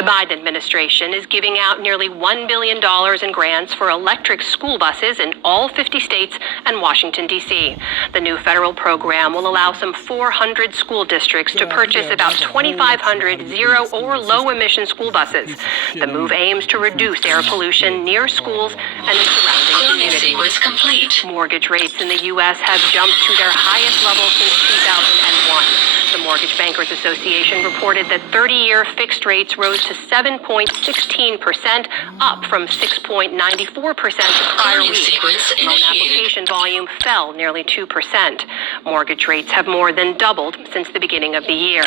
The Biden administration is giving out nearly $1 billion in grants for electric school buses in all 50 states and Washington, D.C. The new federal program will allow some 400 school districts to purchase about 2,500 zero or low-emission school buses. The move aims to reduce air pollution near schools and in surrounding communities. Mortgage rates in the U.S. have jumped to their highest level since 2001. The Mortgage Bankers Association reported that 30-year fixed rates rose to 7.16%, up from 6.94% the prior week. Loan application volume fell nearly 2%. Mortgage rates have more than doubled since the beginning of the year.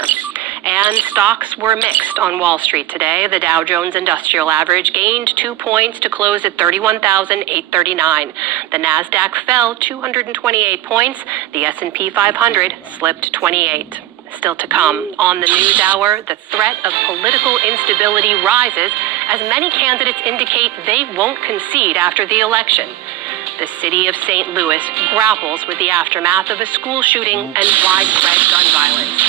And stocks were mixed on Wall Street today. The Dow Jones Industrial Average gained 2 points to close at 31,839. The Nasdaq fell 228 points. The S&P 500 slipped 28. Still to come, on the News Hour, the threat of political instability rises as many candidates indicate they won't concede after the election. The city of St. Louis grapples with the aftermath of a school shooting and widespread gun violence.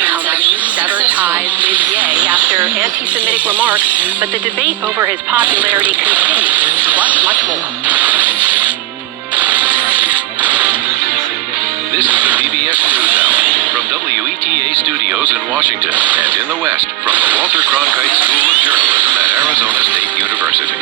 Companies sever ties with Ye after anti-Semitic remarks, but the debate over his popularity continues, plus much more. This is the PBS News Hour from WETA Studios in Washington and in the West from the Walter Cronkite School of Journalism at Arizona State University.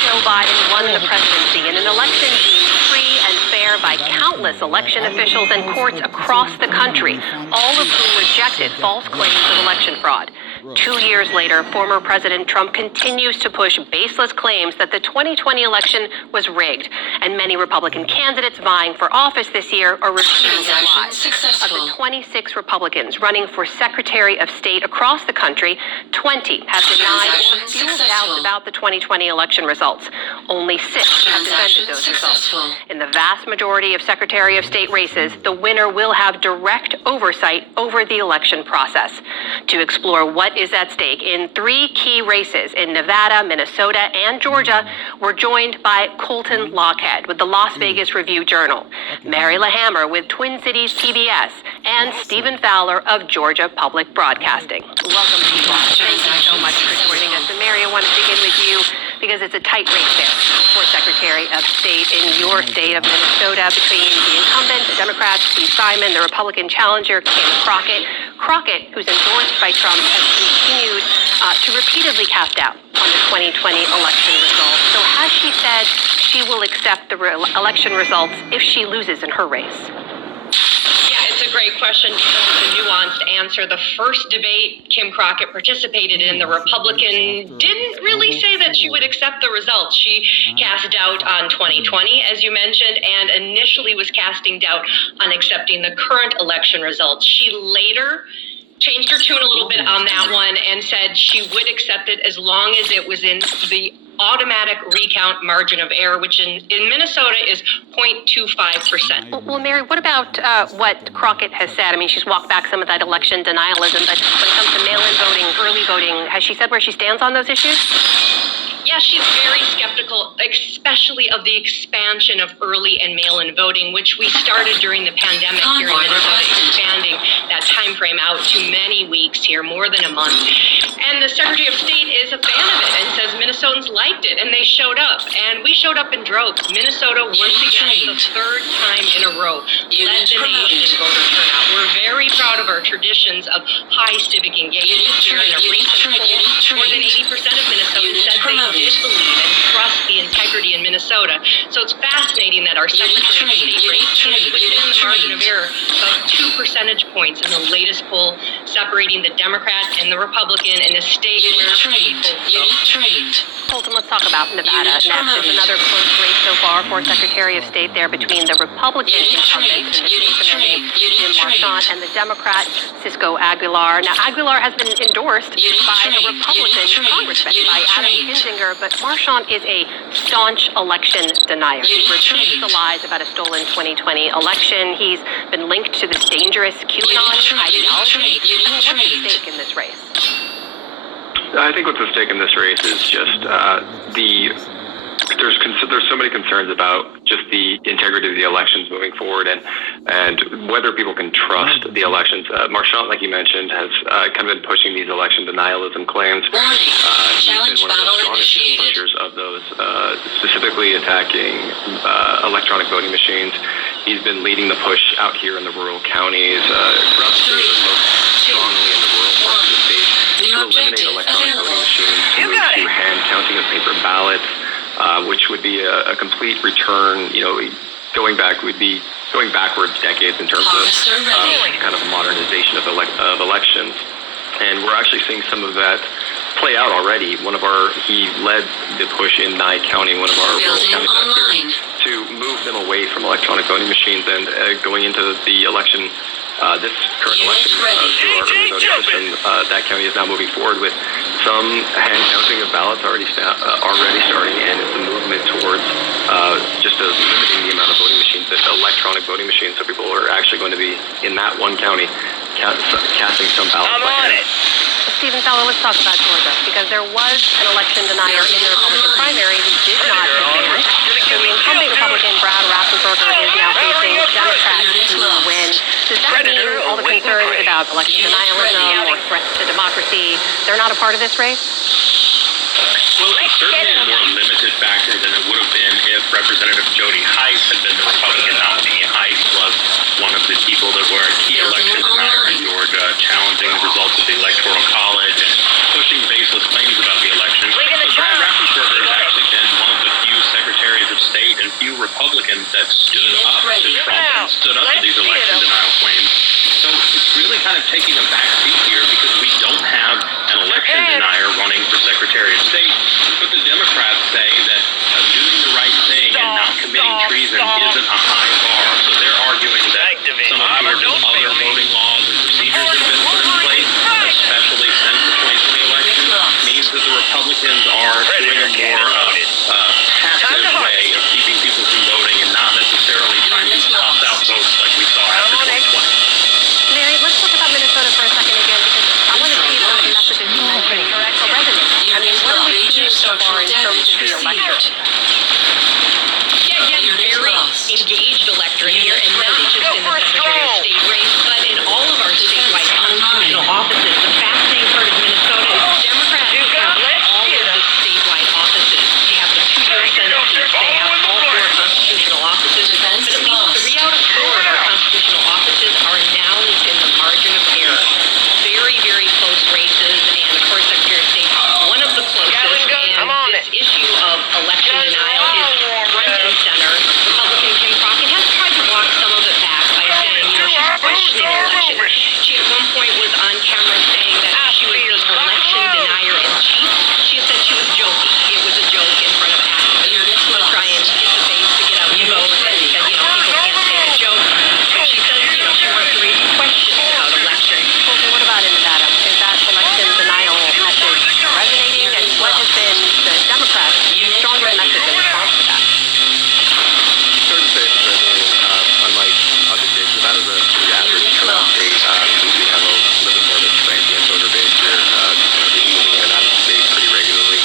Joe Biden won the presidency in an election deemed free and fair by countless election officials and courts across the country, all of whom rejected false claims of election fraud. 2 years later, former President Trump continues to push baseless claims that the 2020 election was rigged, and many Republican candidates vying for office this year are repeating his lies. Of the 26 Republicans running for Secretary of State across the country, 20 have denied or fueled doubts about the 2020 election results. Only 6 have defended those results. In the vast majority of Secretary of State races, the winner will have direct oversight over the election process. To explore what is at stake in 3 key races in Nevada, Minnesota, and Georgia, we're joined by Colton Lockhead with the Las Vegas Review-Journal, Mary LaHammer with Twin Cities PBS, and Stephen Fowler of Georgia Public Broadcasting. Welcome to you all. Thank you so much for joining us. And Mary, I want to begin with you because it's a tight race there for Secretary of State in your state of Minnesota between the incumbent, the Democrat, Steve Simon, the Republican challenger, Kim Crockett. Crockett, who's endorsed by Trump, has continued to repeatedly cast doubt on the 2020 election results. So has she said she will accept the election results if she loses in her race? Yeah, it's a great question because it's a nuanced answer. The first debate Kim Crockett participated in, the Republican didn't really say that she would accept the results. She cast doubt on 2020, as you mentioned, and initially was casting doubt on accepting the current election results. She later changed her tune a little bit on that one and said she would accept it as long as it was in the automatic recount margin of error, which in Minnesota is 0.25%. Well, Mary, what about what Crockett has said? I mean, she's walked back some of that election denialism, but when it comes to mail-in voting, early voting, has she said where she stands on those issues? Yeah, she's very skeptical, especially of the expansion of early and mail-in voting, which we started during the pandemic here in Minnesota, expanding that time frame out to many weeks here, more than a month. And the Secretary of State is a fan of it and says Minnesotans liked it, and they showed up. And we showed up in droves. Minnesota, once again, the third time in a row, led the nation in voter turnout. We're very proud of our traditions of high civic engagement here. In a recent poll, more than 80% of Minnesotans said they did believe and trust the integrity in Minnesota. So it's fascinating that our Secretary of State race is within the margin of error, about 2 percentage points in the latest poll, separating the Democrat and the Republican in a state where people vote. Colton, let's talk about Nevada next. It's another close race so far for Secretary of State there between the Republican incumbent in the state Jim Marchant and the Democrat Cisco Aguilar. Now, Aguilar has been endorsed by a Republican congressman, by Adam Kinzinger, but Marchant is a staunch election denier. He repeats the lies about a stolen 2020 election. He's been linked to this dangerous QAnon ideology. What's at stake in this race? I think what's at stake in this race is just the there's so many concerns about just the integrity of the elections moving forward and whether people can trust the elections. Marchant, like you mentioned, has kind of been pushing these election denialism claims. He's been one of the strongest pushers of those, specifically attacking electronic voting machines. He's been leading the push out here in the rural counties, throughout the state, but most strongly in the rural parts of the state, to eliminate electronic voting machines, to move to hand counting of paper ballots, which would be a complete return, going backwards decades in terms of kind of modernization of elections. And we're actually seeing some of that play out already. He led the push in Nye County, one of our rural counties out here, to move them away from electronic voting machines and going into the election, this current election, through our early voting system. That county is now moving forward with some hand counting of ballots already starting, and it's a movement towards just limiting the amount of voting machines, that electronic voting machines, so people are actually going to be in that one county casting some ballots. I'm on it. Stephen Feller, let's talk about Georgia, because there was an election denier in the Republican primary who did not advance. So the incumbent Republican Brad Raffensperger is now facing Democrats who win. Does that mean all the concerns about election denialism or threats to democracy, they're not a part of this race? Well, it's certainly a more limited factor than it would have been if Representative Jody Hice had been the Republican nominee. Hice was one of the people that were a key election denier in Georgia, challenging the results of the Electoral College and pushing baseless claims about the election. But Brad Raffensperger has actually been one of the few secretaries of state and few Republicans that stood up to Trump and stood up to these election denial claims. So it's really kind of taking a back seat here because we don't have an election denier running for Secretary of State, but the Democrats say that doing the right thing and not committing treason isn't a high bar. So they're arguing that some of Georgia's other voting laws and procedures that have been put in place, especially since the 2020 election, means that the Republicans are doing a more passive way of keeping people from voting and not necessarily trying to toss out votes like we saw after 2020. Mary, let's talk about Minnesota for a second again, because I want to see if some of the messages you mentioned resonate. I mean, what are we seeing so far in terms of the electorate? Yeah, again, very engaged electorate here, and not just in the Secretary of State race, but in all of our statewide constitutional offices. The fascinating part of Minnesota is Democrats have all of the statewide offices. They have the 2 Senate seats. They have all 4 constitutional offices. But at least 3 out of 4 of our constitutional offices are now within the margin of error. Very, very close races, and of course, Secretary of State, one of the closest. And this issue of election denial is front and center. Republican Kim Crockett has tried to walk some of it back by saying, she's questioning the election. She at one point was on camera saying that she was the election denier in chief. She said she was joking. It was a joke in front of activists to try and get the base to get out the vote, and said, people can't take a joke. But she says, she wants to raise questions about elections. Okay, what about in Nevada? Is that election denial message resonating? And what has been the Democrats' strongest message in response to that? It's hard to say if it's resonating. Unlike other states, Nevada's a pretty average turnout state. We have a little bit more of a transient voter base here, people moving in and out of the state pretty regularly.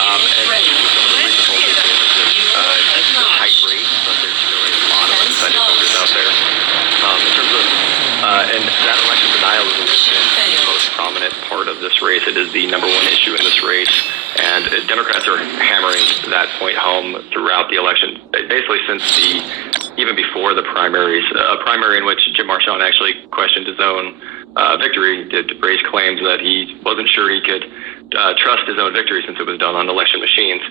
And some of the recent polls have been it's a tight race, but there's still a lot of undecided voters out there. In terms of, and that election denialism has been the most prominent part of this race. It is the number 1 issue in this race, and Democrats are hammering that point home throughout the election, basically since even before the primaries, a primary in which Jim Marchant actually questioned his own victory, did raise claims that he wasn't sure he could trust his own victory since it was done on election machines.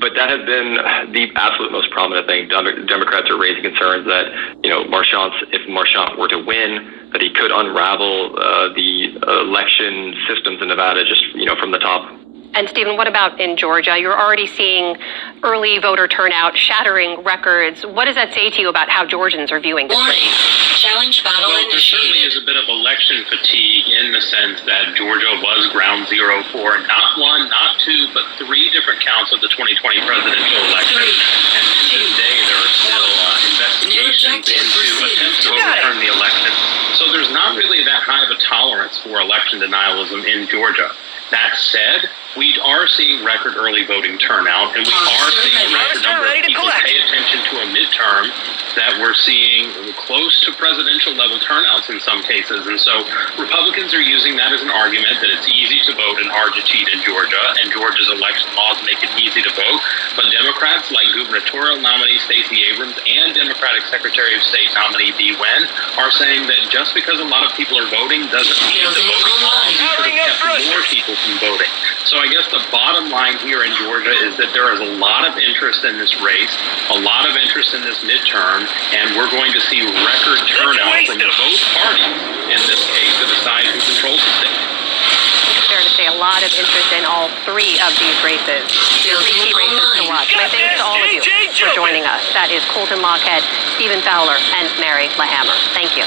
But that has been the absolute most prominent thing. Democrats are raising concerns that, if Marchant were to win, that he could unravel the election systems in Nevada just, from the top. And Stephen, what about in Georgia? You're already seeing early voter turnout shattering records. What does that say to you about how Georgians are viewing this race? Challenge battle Well, there certainly is a bit of election fatigue in the sense that Georgia was ground zero for not 1, not 2, but 3 different counts of the 2020 presidential election. And to this day, there are still investigations into attempts to overturn the election. So there's not really that high of a tolerance for election denialism in Georgia. That said, we are seeing record early voting turnout, and we are seeing a record number of people pay attention to a midterm that we're seeing close to presidential level turnouts in some cases. And so Republicans are using that as an argument that it's easy to vote and hard to cheat in Georgia, and Georgia's election laws make it easy to vote. But Democrats like gubernatorial nominee Stacey Abrams and Democratic Secretary of State nominee Dee Wen are saying that just because a lot of people are voting doesn't mean the voting laws should have kept more people from voting. So I guess the bottom line here in Georgia is that there is a lot of interest in this race, a lot of interest in this midterm, and we're going to see record turnout from both parties in this case to decide who controls the state. It's fair to say a lot of interest in all three of these races. Three key races to watch. My thanks to all of you for joining us. That is Colton Lochhead, Stephen Fowler, and Mary LaHammer. Thank you.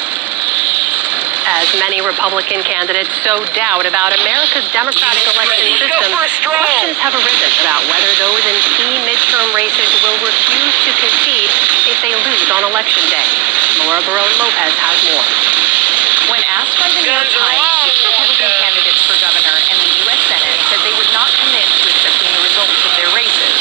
As many Republican candidates sow doubt about America's democratic election system, questions have arisen about whether those in key midterm races will refuse to concede if they lose on Election Day. Laura Barone-Lopez has more. When asked by the New York Times, 6 Republican candidates for governor and the U.S. Senate said they would not commit to accepting the results of their races.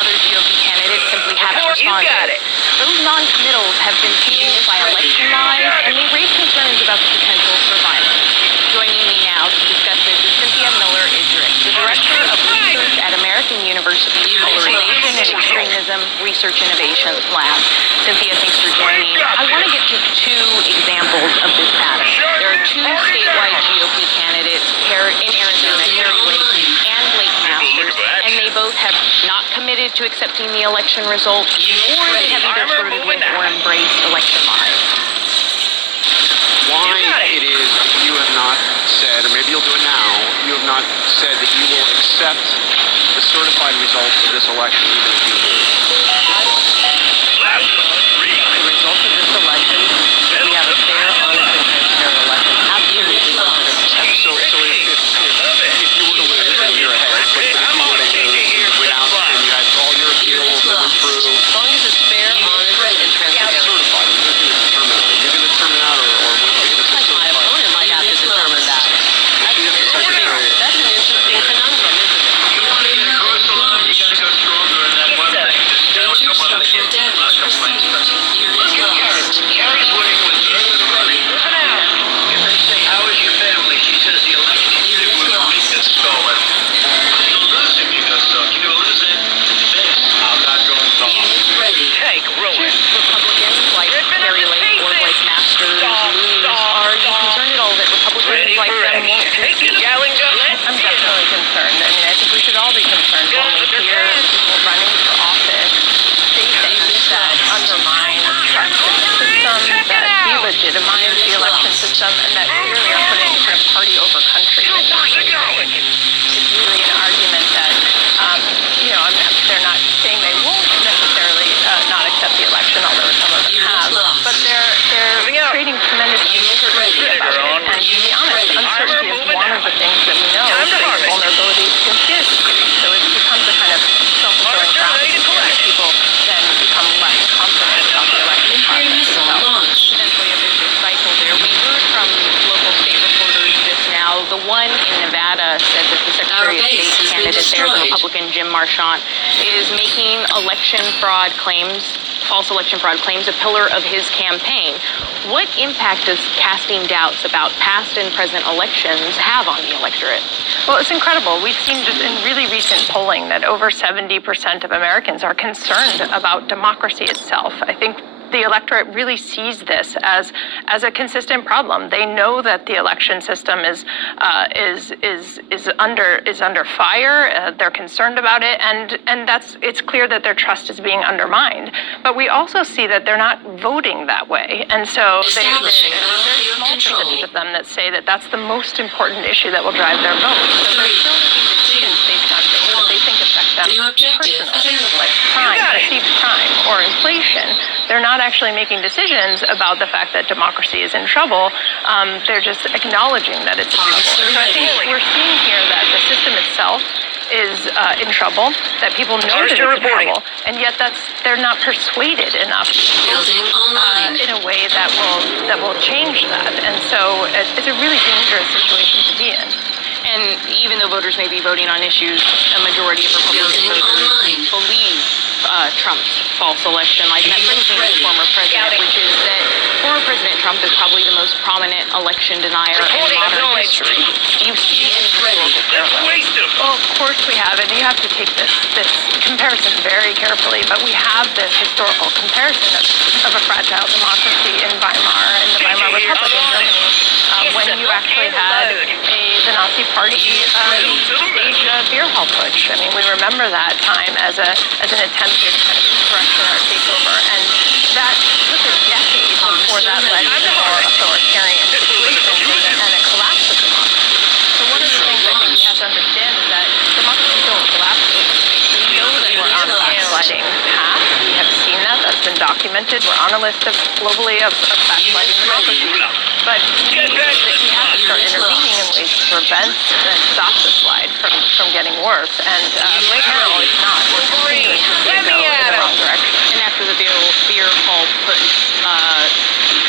Other GOP candidates simply haven't responded. Those non-committals have been fueled by election lies, and they raise concerns about the potential for violence. Joining me now to discuss this is Cynthia Miller-Idrick, the Director of Research at American University's Polarization and Extremism Research Innovations Lab. Cynthia, thanks for joining me. I want to get to 2 examples of this pattern. There are 2 statewide GOP candidates in Arizona, Harry Lake and Blake Masters, and they both have not committed to accepting the election results, or they have either flirted with or embraced election lies. Why it is you have not said, or maybe you'll do it now, you have not said that you will accept the certified results of this election even if you lose? The results of this election, we have a fair, honest, and transparent election. Absolutely 100%. So if you were to lose, and you're ahead, but if you were to lose without, and you had all your appeals that went through, As long as it's fair, honest, and transparent. certified, you're going to determine that. You're going to determine that, or what you're going to My certified? opponent might have to determine that. That's an interesting conundrum, isn't it? How is your family? She says the election is stolen. You're losing because you're losing this. I'm not going to take ruin. Republicans like Harry Lake or Blake Masters, Loonies, are you concerned at all that Republicans like them won't concede? I'm definitely concerned. I mean, I think we should all be concerned when we hear people running for office say things that undermine trust in the system, that delegitimize the election system, and that clearly are putting kind of party over country. And I think it's really an argument that, they're not saying they won't necessarily not accept the election, although some of them have, but they're creating tremendous uncertainty about it. And to be honest, uncertainty is one of the things that we know creates vulnerabilities to conspiracy theories. So it becomes a kind of self-fulfilling prophecy that people then become less confident about the election process itself. Potentially a vicious cycle there. We heard from local state reporters just now. The one in Nevada said that the Secretary of State candidate there, the Republican Jim Marchant, is making false election fraud claims, a pillar of his campaign. What impact does casting doubts about past and present elections have on the electorate? Well, it's incredible. We've seen just in really recent polling that over 70% of Americans are concerned about democracy itself. I think the electorate really sees this as a consistent problem. They know that the election system is under fire. They're concerned about it, and it's clear that their trust is being undermined. But we also see that they're not voting that way, and so there's a very small percentage of them that say that that's the most important issue that will drive their vote. So they're still making decisions based on things that they think affect them personally, like crime, perceived crime, or inflation. They're not actually making decisions about the fact that democracy is in trouble. They're just acknowledging that it's in trouble. So I think we're seeing here that the system itself is in trouble, that people know that it's in trouble, and yet they're not persuaded enough in a way that will change that. And so it's a really dangerous situation to be in. And even though voters may be voting on issues, a majority of Republican voters believe Trump's false election. Like, that brings me to the former president, which is that former President Trump is probably the most prominent election denier in modern history. Do you see any historical parallels? Well, of course we have, and you have to take this comparison very carefully, but we have this historical comparison of a fragile democracy in Weimar, in the Weimar Republic in Germany, when you actually had the Nazi Party stage a beer hall putsch. I mean, we remember that time as an attempted kind of insurrection or takeover, and that took a decade before that led to more authoritarian situations and a collapse of democracy. So one of the things I think we have to understand is that democracies don't collapse overnight. We know that we're on a backsliding path. We have seen that. That's been documented. We're on a list of globally of backsliding democracies. But we have to start intervening in ways to prevent and stop the slide from getting worse. And right now, it's not. We're continuing to go in the wrong direction. And after the beer hall putsch,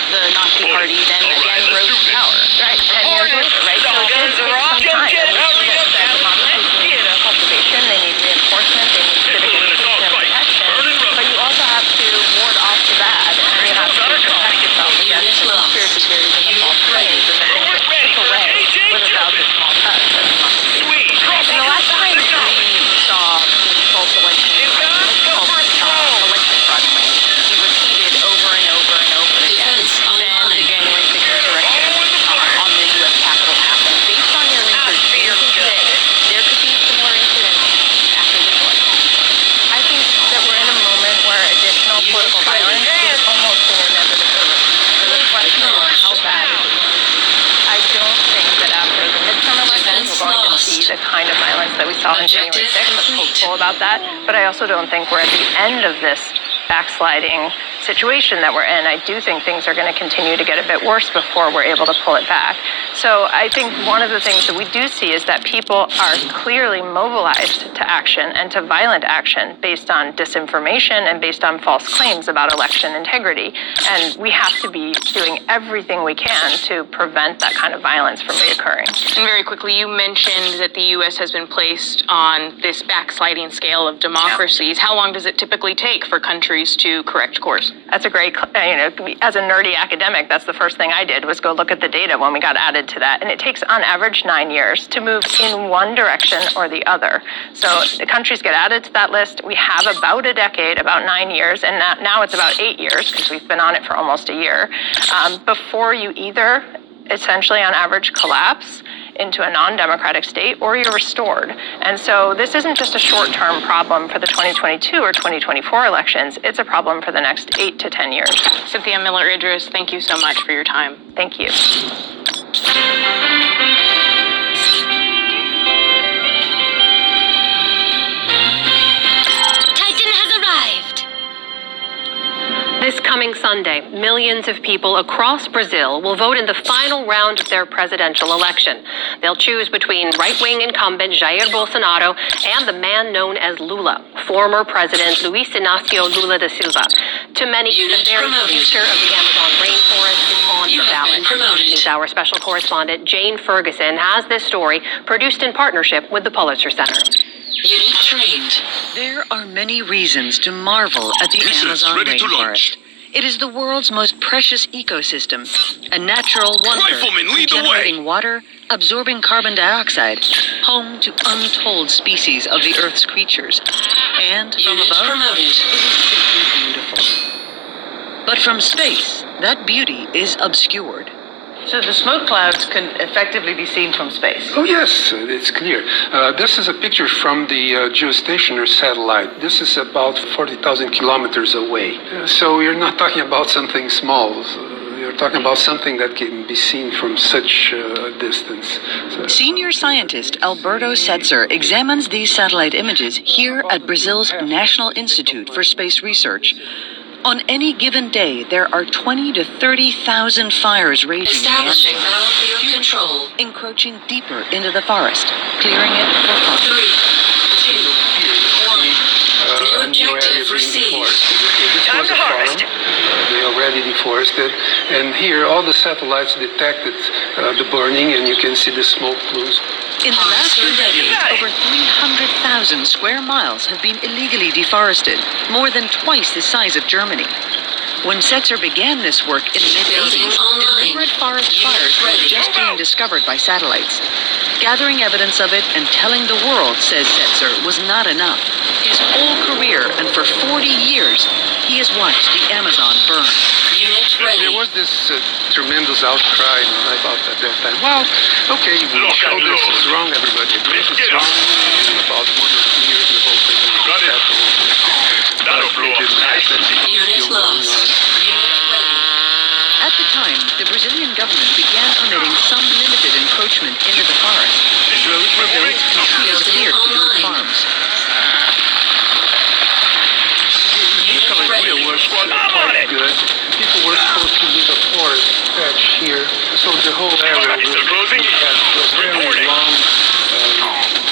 the Nazi Party then again rose to power. Right, 10 years later, right? So it does take some time. And we see that democracies need cultivation, they need reinforcement, they need civic education and protection. But you also have to ward off the bad, and you have to protect yourself against the conspiracy theories and the false claims and the things that chip away with a thousand small cuts at democracy. And the last time we saw the false election fraud claims be repeated over and over and over again, then the January 6th insurrection on the U.S. Capitol happened. Based on your research, do you think that there could be similar incidents after this election? I think that we're in a moment where additional political violence is almost an inevitability. So the question is how bad it is. I don't think that after the midterm elections we're going to see the kind of violence that we saw on January 6th. I'm hopeful about that. But I also don't think we're at the end of this backsliding situation that we're in. I do think things are going to continue to get a bit worse before we're able to pull it back. So I think one of the things that we do see is that people are clearly mobilized to action and to violent action based on disinformation and based on false claims about election integrity. And we have to be doing everything we can to prevent that kind of violence from reoccurring. And very quickly, you mentioned that the U.S. has been placed on this backsliding scale of democracies. How long does it typically take for countries to correct course? That's a great, as a nerdy academic, that's the first thing I did was go look at the data when we got added to that. And it takes on average 9 years to move in one direction or the other. So the countries get added to that list. We have about a decade, about 9 years, and now it's about 8 years because we've been on it for almost a year, before you either essentially on average collapse into a non-democratic state or you're restored. And so this isn't just a short-term problem for the 2022 or 2024 elections. It's a problem for the next 8 to 10 years. Cynthia Miller-Idris, thank you so much for your time. Thank you. Titan has arrived. This coming Sunday, millions of people across Brazil will vote in the final round of their presidential election. They'll choose between right-wing incumbent Jair Bolsonaro and the man known as Lula, former President Luiz Inácio Lula da Silva. To many, the very future of the Amazon rainforest is on the ballot. NewsHour special correspondent Jane Ferguson has this story produced in partnership with the Pulitzer Center. Unit trained. There are many reasons to marvel at the Amazon rainforest. It is the world's most precious ecosystem, a natural wonder, generating water, absorbing carbon dioxide, home to untold species of the Earth's creatures. And from above, it is simply beautiful. But from space, that beauty is obscured. So the smoke clouds can effectively be seen from space? Oh, yes, it's clear. This is a picture from the geostationary satellite. This is about 40,000 kilometers away. So you're not talking about something small. You're talking about something that can be seen from such a distance. Senior scientist Alberto Setzer examines these satellite images here at Brazil's National Institute for Space Research. On any given day, there are 20 to 30,000 fires raging. Establishing battlefield control. Encroaching deeper into the forest, clearing it for fun. 3, 2, 1. New objective received. Time to harvest. They already deforested, and here all the satellites detected the burning, and you can see the smoke plumes. In the last few decades, over 300,000 square miles have been illegally deforested, more than twice the size of Germany. When Setzer began this work in the mid-80s, deliberate forest fires were just being discovered by satellites. Gathering evidence of it and telling the world, says Setzer, was not enough. His whole career, and for 40 years, he has watched the Amazon burn. There was this tremendous outcry, and I thought at that time, well, okay, we show this is wrong, everybody agrees it's wrong. About 1 or 2 years, the whole thing will be settled. That'll blow up nice. Unit lost. At the time, the Brazilian government began permitting some limited encroachment into the forest. Roads were built and trees cleared to build farms. Good. People were supposed to leave a forest patch here, so the whole area would have very long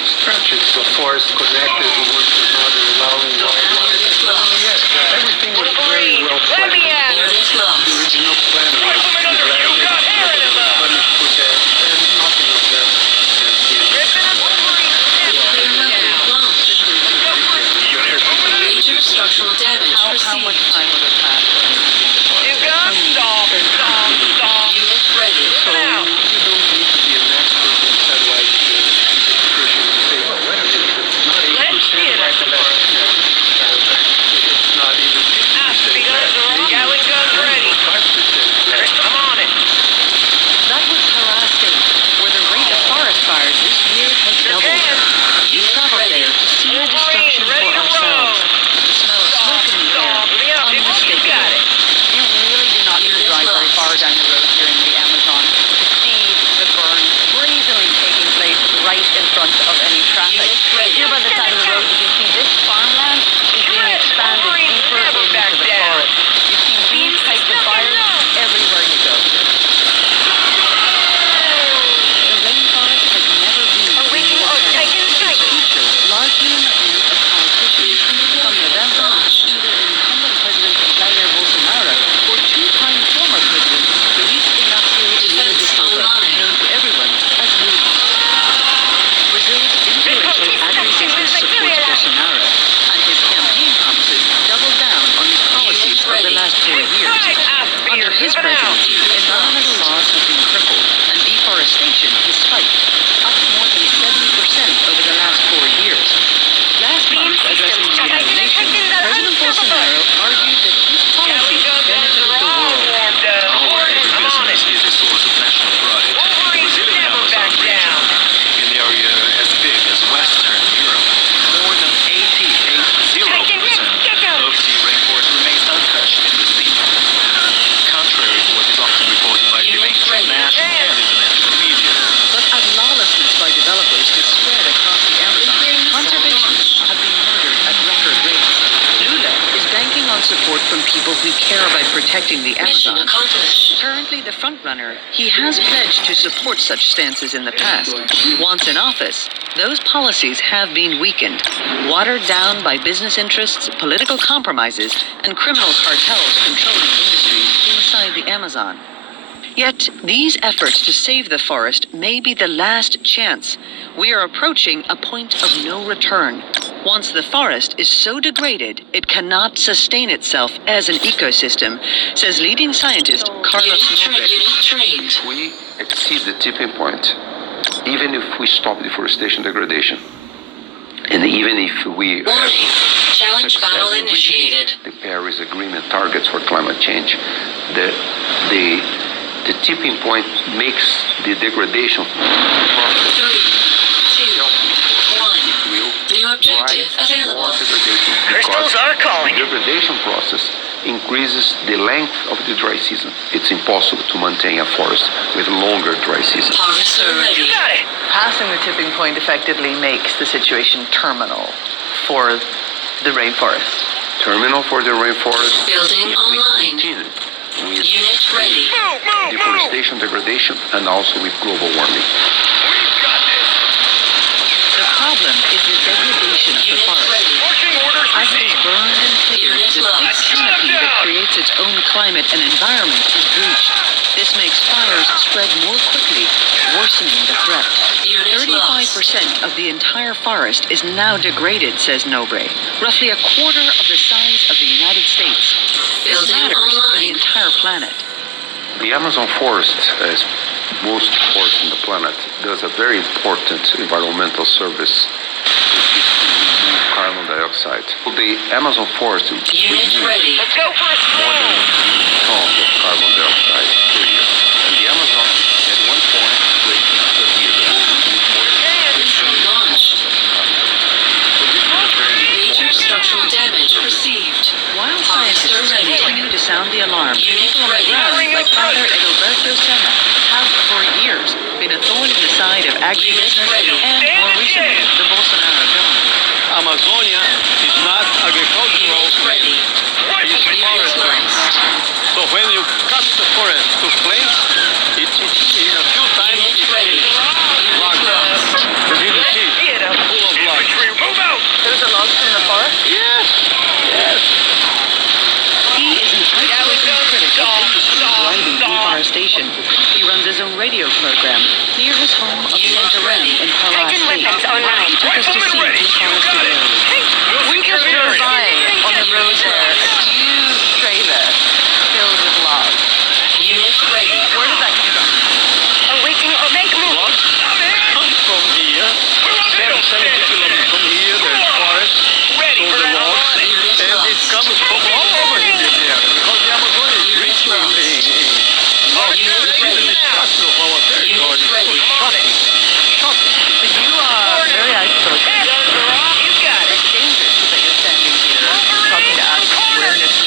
stretches of forest connected to one another, allowing wildlife. Yes, everything was very well planned. The original plan was punished for that, and nothing of that has been. Major structural damage. How much time would have passed? Unit ready. So you don't need to be an expert in satellite interpretation to say, well, wait a minute, it's not 80% like the last year. It's not even 50%. Gallon gun's ready. 5%. I'm on it. That was Pará State, where the rate of forest fires this year has doubled. We traveled there to see the destruction for ourselves. The smell of smoke in the air, unmistakable. You really do not need to drive very far down the road here in the Amazon to see the burn brazenly taking place right in front of any traffic. Here by the side of the road, you can see this farmland is being expanded deeper into the forest. You see these types of fires everywhere you go. The rainforest has never been in more peril. Its future largely in the hands of politicians. From November, either incumbent President Jair Bolsonaro or two-time former President Luiz Inácio Lula da Silva, known to everyone as Lula. Brazil's influential agribusiness supports Bolsonaro, and his campaign promises double down on the policies of the last 4 years. Under his presidency, environmental laws have been crippled, and deforestation has spiked, up more than 70% over the last 4 years. Last month, addressing the United Nations, President Bolsonaro argued that his policies benefited the world. Our agribusiness is a source of national pride. The Brazilian Amazon region, an area as big as Western Europe, more than 88.0% of the rainforest remains untouched in the sea. Contrary to what is often reported by the mainstream national and international media. But as lawlessness by developers has spread across the Amazon, conservationists have been murdered at record rates. Lula is banking on support from people who care about protecting the Mission Amazon. accomplished. Currently the frontrunner, he has pledged to support such stances in the past. Once in office, those policies have been weakened, watered down by business interests, political compromises, and criminal cartels controlling industries inside the Amazon. Yet, these efforts to save the forest may be the last chance. We are approaching a point of no return. Once the forest is so degraded, it cannot sustain itself as an ecosystem, says leading scientist Carlos Nobre. Unit trained. We exceed the tipping point, even if we stop deforestation degradation. And even if we Warning. Challenge battle successfully initiated. the Paris Agreement targets for climate change, the tipping point makes the degradation process 3, 2, 1. New objective available. Crystals are calling. The degradation process increases the length of the dry season. It's impossible to maintain a forest with longer dry season. Harvester ready. Got it. Passing the tipping point effectively makes the situation terminal for the rainforest. Terminal for the rainforest. Building if we online. continue with Unit ready. deforestation, degradation, and also with global warming. We've got this. The problem is the degradation of the Unit forest. ready. Marching orders As it is received. burned and cleared, Unit the thick lost. canopy that creates its own climate and environment is breached. This makes fires spread more quickly, worsening the threat. 35% of the entire forest is now degraded, says Nobre. Roughly a quarter of the size of the United States. This matters for the entire planet. The Amazon forest, as most forests on the planet, does a very important environmental service, which is to remove carbon dioxide. The Amazon forest removes more than 1 million tons of carbon dioxide per year. And the Amazon, at one point, 30 years ago, removed more than 3 million tons of carbon. So this is a very Major structural damage perceived. While scientists continue to sound the alarm, people on the ground, like Father Edilberto Senna, have for years been a thorn in the side of agribusiness and, more recently, the Bolsonaro government. Amazonia is not agricultural, it's forestry. So when you cut the forest to place, it in a few times it is logged up. As you can see, full of logs. Move out! There's a log from the forest? Yes, yes. He is an outspoken critic of industry driving deforestation. He runs his own radio program near his home of Santarém in Pará State. He took us to see deforested areas. We just drove by on the road there a huge trailer filled with logs. Unit ready. Where did that come from? Oh, we can make a move. Logs come from here. 70 kilometers from here, there's forest, so the logs, and it comes from all over here, because the Amazonia is rich in logs. This is the destruction of our territory. It's shocking. But you are very outspoken. It's dangerous that you're standing here talking to us. Awareness.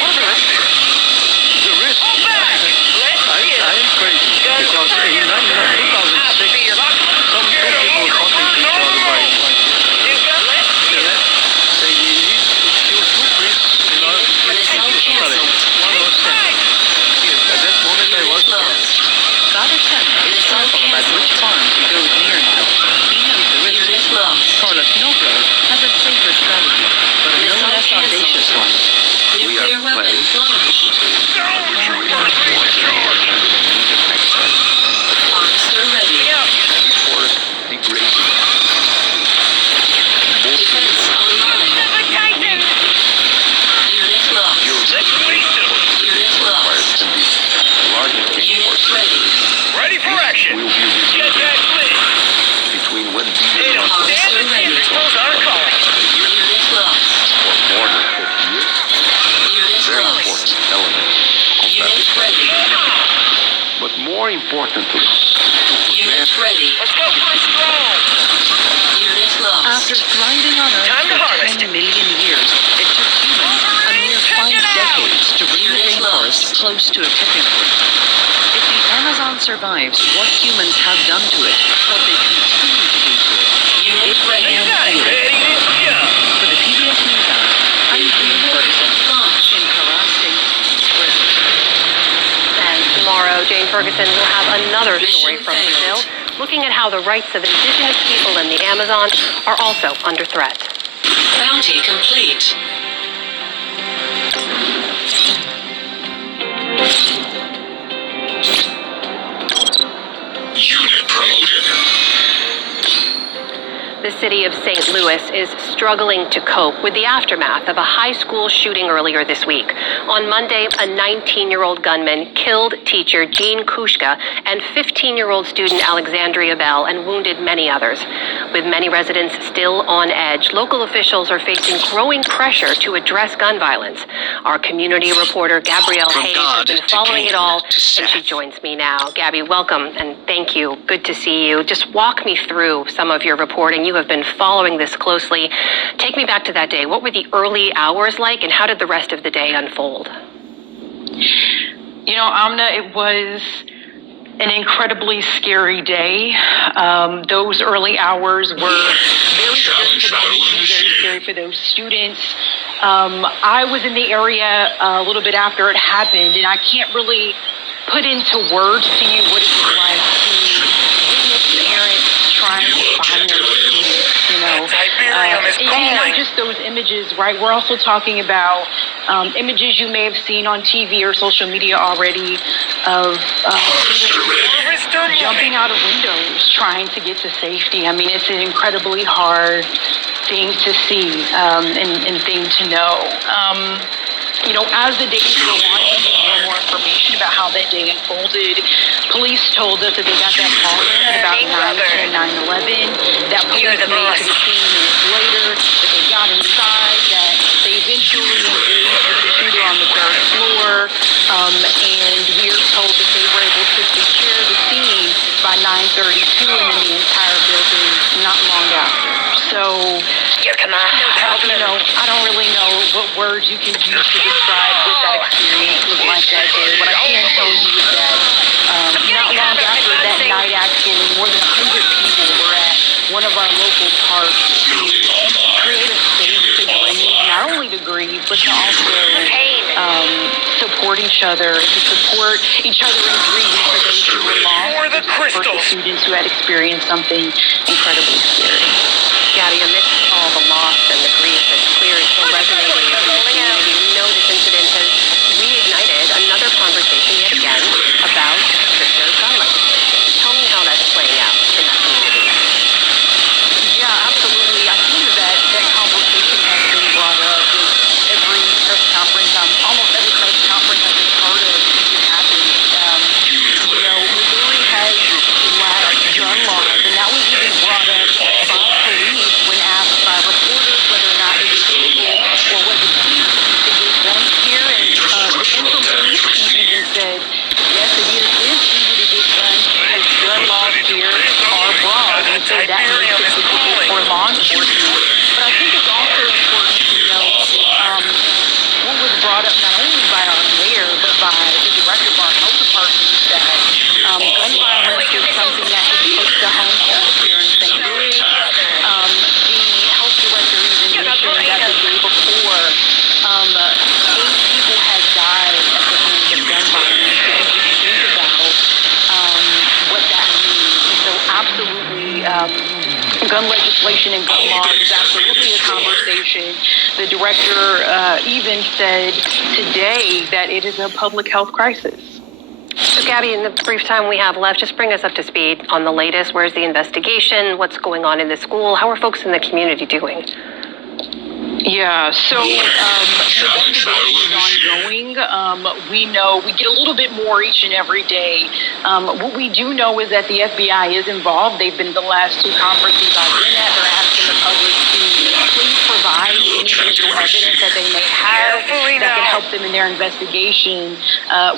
What are the risks? The risk, I am crazy, because in 2006, some two people were talking to each other by saying you need to kill 2 priests in order to kill 2 society. One was sent. At that moment I was scared. Father Senna is careful about which farms he goes near now. He knows the risks. Carlos Nobre has a safer strategy, but a no less audacious one. We are planning Monster ready. forest degradation. Defense online. Unit lost. Unit lost. And these larger Unit ready. Ready for action. will be removed between 1 billion and 1 Monster ready. Unit lost. for more than 50 years. Unit Very lost. important element of Unit combating. ready. But more importantly, Unit ready. Unit lost. After thriving on Earth for 10 million years, it took humans a mere 5 decades to bring the rainforest close to a tipping point. If the Amazon survives what humans have done to it, what they continue to do to it, Unit ready. for the PBS NewsHour, I'm Jane Ferguson Launch. in Pará State, Brazil. And tomorrow, Jane Ferguson will have another story from Brazil, looking at how the rights of indigenous people in the Amazon are also under threat. Bounty complete. Unit promoted. The city of St. Louis is struggling to cope with the aftermath of a high school shooting earlier this week. On Monday, a 19-year-old gunman killed teacher Jean Kushka and 15-year-old student Alexandria Bell and wounded many others. With many residents still on edge, local officials are facing growing pressure to address gun violence. Our community reporter Gabrielle Hayes has been following it all, and she joins me now. Gabby, welcome and thank you. Good to see you. Just walk me through some of your reporting. You have been following this closely. Take me back to that day. What were the early hours like, and how did the rest of the day unfold? You know, Amna, it was an incredibly scary day. Those early hours were very scary for the community, very scary for those students. I was in the area a little bit after it happened, and I can't really put into words to you what it was like to witness parents trying to find their students, you know. And not just those images, right? We're also talking about images you may have seen on TV or social media already of jumping out of windows, trying to get to safety. I mean, it's an incredibly hard thing to see and thing to know. As the days go on, we get more and more information about how that day unfolded. Police told us that they got that call in at about 9:10, 9:11. That police made to the scene minutes later, that they got inside, that they eventually engaged with the shooter on the third floor, and we're told that they were able to secure the scene by 9:32, and then the entire building not long after. So, I don't really know what words you can use to describe what that experience was like that day. What I can tell you is that not long after that night, actually, more than 100 people were at one of our local parks to create a space to grieve, not only to grieve, but to also support each other, to support each other in grieving for those who were lost, for the students who had experienced something incredibly scary. Gabby, amidst all the loss and the grief, it's clear it's still resonating in the community. We know this incident has reignited another conversation yet again about stricter gun legislation. Tell me how that's playing out in that community. Yeah, absolutely. I think that conversation has been brought up with every press conference. Almost every press conference I've been part of since it happened. Missouri has lax gun laws, and that was even brought up by police when asked by reporters whether or not it was legal or was it safe to get guns here. And the interim police chief even said, yes, it is easy to get guns because gun laws here are broad, and so that makes it difficult for law enforcement. But I think it's also important to note what was brought up not only by our mayor, but by the director of our health department, that gun violence is something that is close to home to us here in St. Louis. The health director even mentioned that the day before, 8 people had died at the hands of gun violence. So you just think about what that means. And so absolutely, gun legislation and gun laws is absolutely a conversation. The director even said today that it is a public health crisis. So, Gabby, in the brief time we have left, just bring us up to speed on the latest. Where's the investigation? What's going on in the school? How are folks in the community doing? Yeah, so the investigation is ongoing. We get a little bit more each and every day. What we do know is that the FBI is involved. They've been the last 2 conferences I've been at. They're asking the public to please provide any visual evidence that they may have that can help them in their investigation.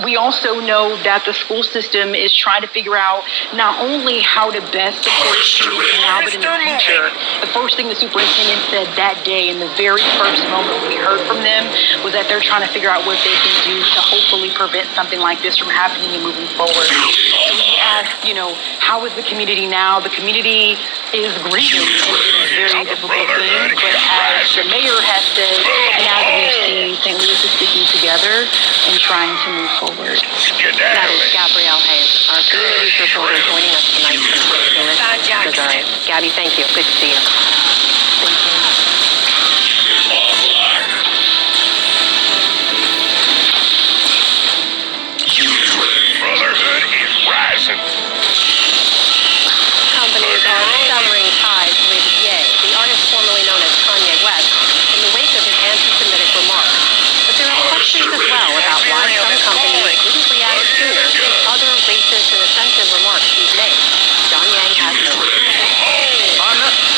We also know that the school system is trying to figure out not only how to best support students now, but in the future. The first thing the superintendent said that day, in the very first moment we heard from them, was that they're trying to figure out what they can do to hopefully prevent something like this from happening and moving forward. So we asked, how is the community now? The community is grieving, and it is a very difficult thing, but as the mayor has said, and as we've seen, St. Louis is sticking together and trying to move forward. That is Gabrielle Hayes, our communities reporter, joining us tonight from St. Louis, Missouri. Gabby, thank you. Good to see you. Thank you. Brotherhood is rising. Companies are severing ties with Ye, the artist formerly known as Kanye West, in the wake of his anti-Semitic remarks. But there are questions as well about why some companies didn't react sooner to other racist and offensive remarks he's made. John Yang has more.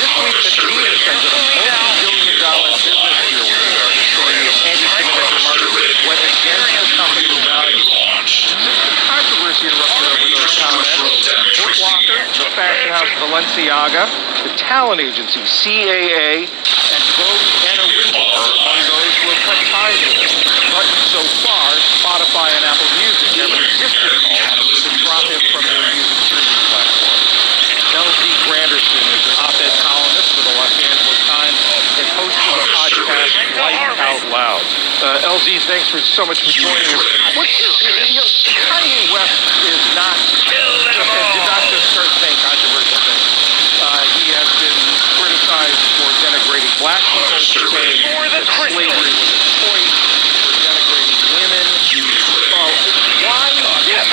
This week, Adidas entered a multi-billion-dollar business deal with the artist, saying his anti-Semitic remarks went against the company's values. Since the controversy erupted over those comments, Foot Locker, the fashion house Balenciaga, the talent agency CAA, and both Anna Wintour are among those who have cut ties with him. But so far, Spotify and Apple Music have resisted calls to drop him from their music streaming platform. LZ Granderson is an op-ed columnist for the Los Angeles Times and host of the podcast Life Out Loud. LZ, thanks so much for joining us. Kanye West is not did not just start saying controversial things. He has been criticized for denigrating black people, for saying that slavery was a choice, for denigrating women. Why this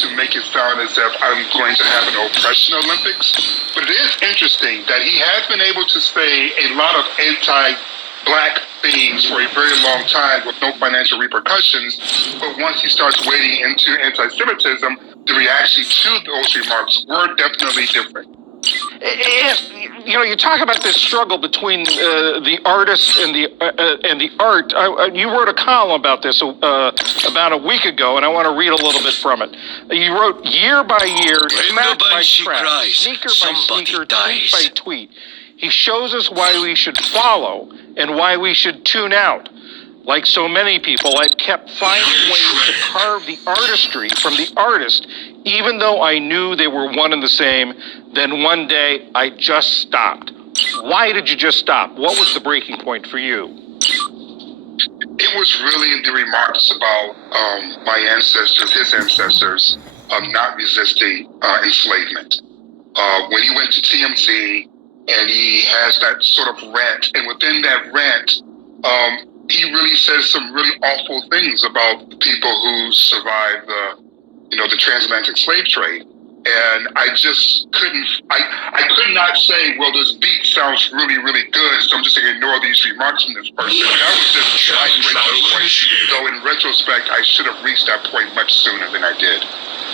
to make it sound as if I'm going to have an oppression Olympics, but it is interesting that he has been able to say a lot of anti-black things for a very long time with no financial repercussions, but once he starts wading into anti-Semitism, the reaction to those remarks were definitely different. You know, you talk about this struggle between the artist and the art. You wrote a column about this about a week ago, and I want to read a little bit from it. You wrote, year by year, track by track, sneaker by sneaker, tweet by tweet, he shows us why we should follow and why we should tune out. Like so many people, I've kept finding ways to carve the artistry from the artist, even though I knew they were one and the same. Then one day, I just stopped. Why did you just stop? What was the breaking point for you? It was really the remarks about my ancestors, his ancestors, not resisting enslavement. When he went to TMZ and he has that sort of rant, and within that rant, he really says some really awful things about the people who survived the transatlantic slave trade. And I just couldn't, I could not say, well, this beat sounds really, really good, so I'm just going to ignore these remarks from this person. That was just my breaking point. Though in retrospect, I should have reached that point much sooner than I did.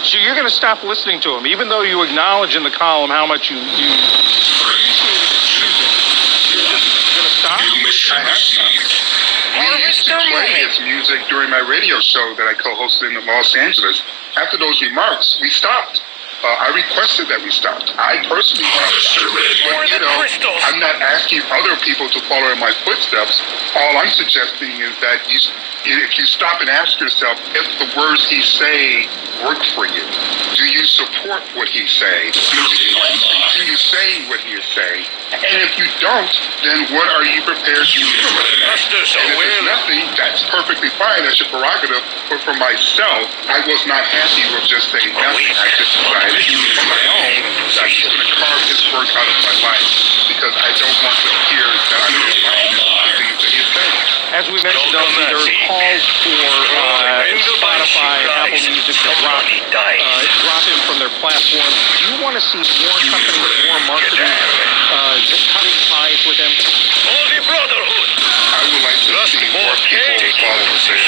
So you're going to stop listening to him, even though you acknowledge in the column how much you appreciated his music. You're just going to stop? I have stopped. We used to play his music during my radio show that I co-hosted in Los Angeles. After those remarks, we stopped. I requested that we stopped. I personally stopped. But, I'm not asking other people to follow in my footsteps. All I'm suggesting is that if you stop and ask yourself if the words he say worked for you. Do you support what he say? Do you continue saying what he say? And if you don't, then what are you prepared to do? And if it's nothing, that's perfectly fine. That's your prerogative. But for myself, I was not happy with just saying nothing. I just decided on my own that I'm just going to carve his work out of my life because I don't want to appear that I'm in line with the things that he's saying. As we mentioned, there are calls for Spotify and Apple Music to drop him from their platform. Do you want to see more companies, more marketing, cutting ties with him? Holy Brotherhood! I would like to see more people follow their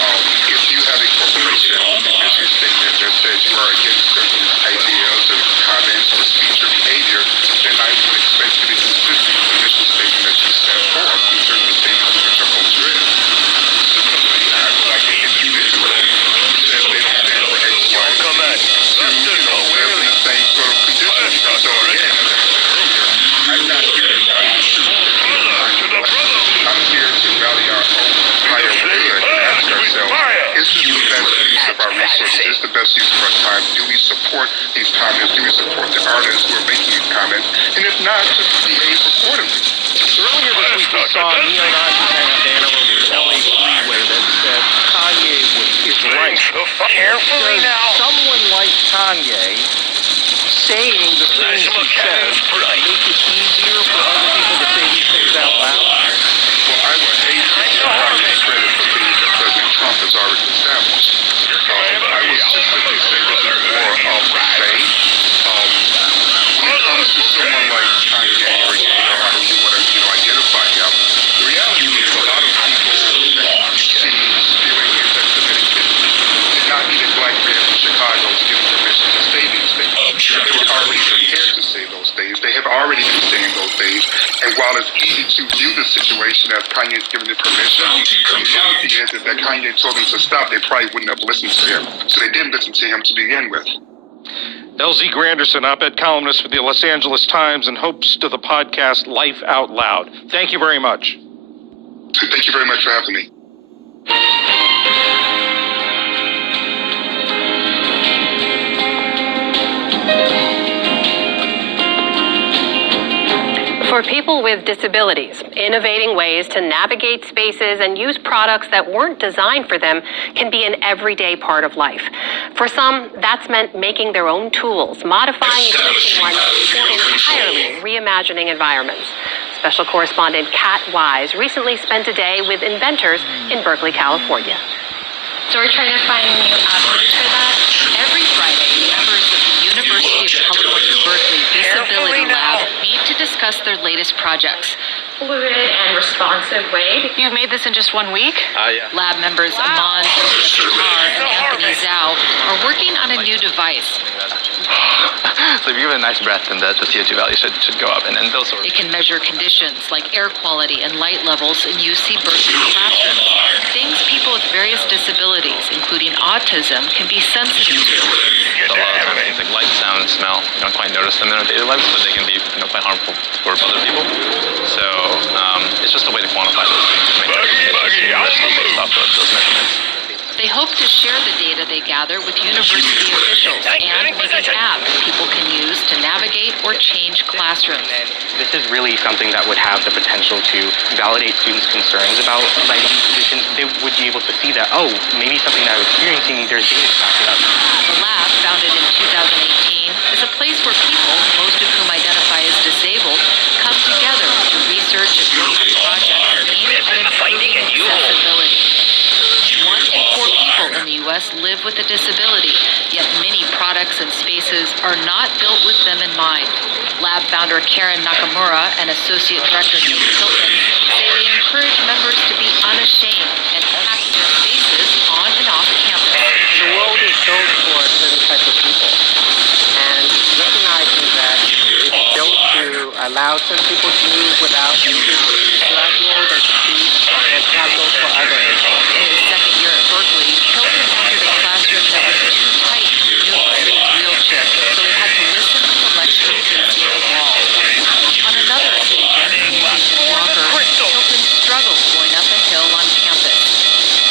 if you have a corporation in a mission statement that says you are against certain ideas or comments or speech or behavior, then I would expect you to be consistent with the mission statement that you set forth concerning the statements of what your culture is. Similarly, I would like an individual who says they don't stand for X, Y, Z to, live in the same sort of conditions. So again, as I said earlier, I'm not here to tell you the truth. I'm here to rally our own higher good and ask ourselves, is this the best use of our resources? Is this the best use of our time? Do we support these comments? Do we support the artists who are making these comments? And if not, just behave accordingly. Earlier this week, we saw a neo-Nazi kind of banner over the LA freeway that said Kanye is right. Carefully now. Someone like Kanye saying the things he says make it easier for other people to say these things out loud? Well, I would hate to give Kanye credit for things that President Trump has already established. I would simply say this is more of the same. When it comes to someone like Kanye or gay or however you want to identify him, the reality is a lot of people that see spewing anti-Semitic tendencies did not need a black man from Chicago to give permission to say these things. They were already prepared to say those things. They have already been saying those things. And while it's easy to view the situation as Kanye's giving the permission, the reality is that Kanye told them to stop, they probably wouldn't have listened to him. So they didn't listen to him to begin with. LZ Granderson, op-ed columnist for the Los Angeles Times and host of the podcast Life Out Loud. Thank you very much. Thank you very much for having me. For people with disabilities, innovating ways to navigate spaces and use products that weren't designed for them can be an everyday part of life. For some, that's meant making their own tools, modifying existing ones, or entirely reimagining environments. Special correspondent Kat Wise recently spent a day with inventors in Berkeley, California. So we're trying to find new avenues for that. Every Friday, members of the University of California, Berkeley Disability Lab meet to discuss their latest projects. Fluid and responsive way. You've made this in just 1 week? Yeah. Lab members Aman Joseph and Anthony Zhao are working on a new device. So if you give it a nice breath, then the CO2 value should go up, and those sort of. It can measure conditions like air quality and light levels in UC Berkeley classrooms. Things people with various disabilities, including autism, can be sensitive to. So a lot of times things like light, sound, and smell, you don't quite notice them in our daily lives, but they can be quite harmful for other people. So it's just a way to quantify those things to make sure based off of those measurements. They hope to share the data they gather with university officials and make an app people can use to navigate or change classrooms. This is really something that would have the potential to validate students' concerns about lighting conditions. They would be able to see that, oh, maybe something that I'm experiencing, there's data to back it up. The lab, founded in 2018, is a place where people, most of whom identify as disabled, come together to research and work on projects aimed at improving accessibility. 1 in 4 people in the U.S. live with a disability, yet many products and spaces are not built with them in mind. Lab founder Karen Nakamura and Associate Director Nate Tilton say they encourage members to be unashamed and hack their spaces on and off campus. The world is built for certain types of people, and recognizing that it's built to allow certain people to move without issues throughout the world and succeed, and it's not built for others. In his second year at Berkeley, Tilton entered a classroom that was too tight to maneuver in his wheelchair, so he had to listen to the lecture facing the wall. On another occasion, in his walker, Tilton struggled going up a hill on campus.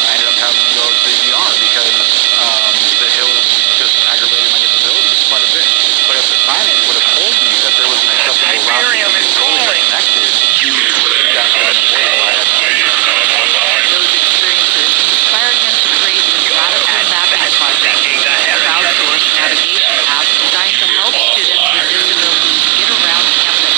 I ended up having to go to the ER because the hill just aggravated my disability quite a bit. But if the signage would have told me that there was an acceptable route to be fully connected, that would have been avoided. I had no idea. Those experiences inspired him to create the Radical Mapping Project, a crowdsourced navigation app designed to help students with disabilities get around campus.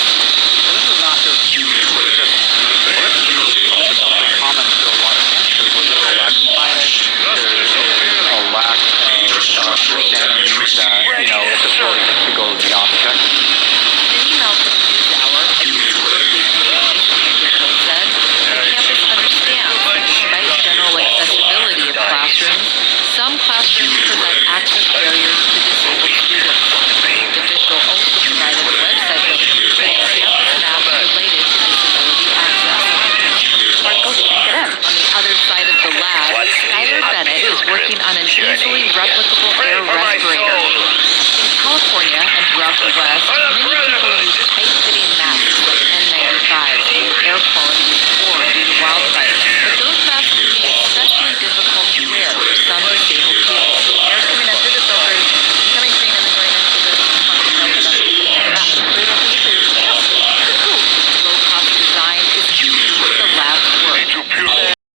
Well, this is not just unique to Berkeley. This is something common to a lot of campuses where there's a lack of signage, there's a lack of understanding that, accessibility has to go beyond objectives. In an email to the NewsHour, a UC Berkeley communications official said the campus understands that despite general accessibility of classrooms, some classrooms present access barriers to disabled students. The official also provided a website link including campus maps related to disability access. On the other side of the lab, Skylar Bennett is working on an easily replicable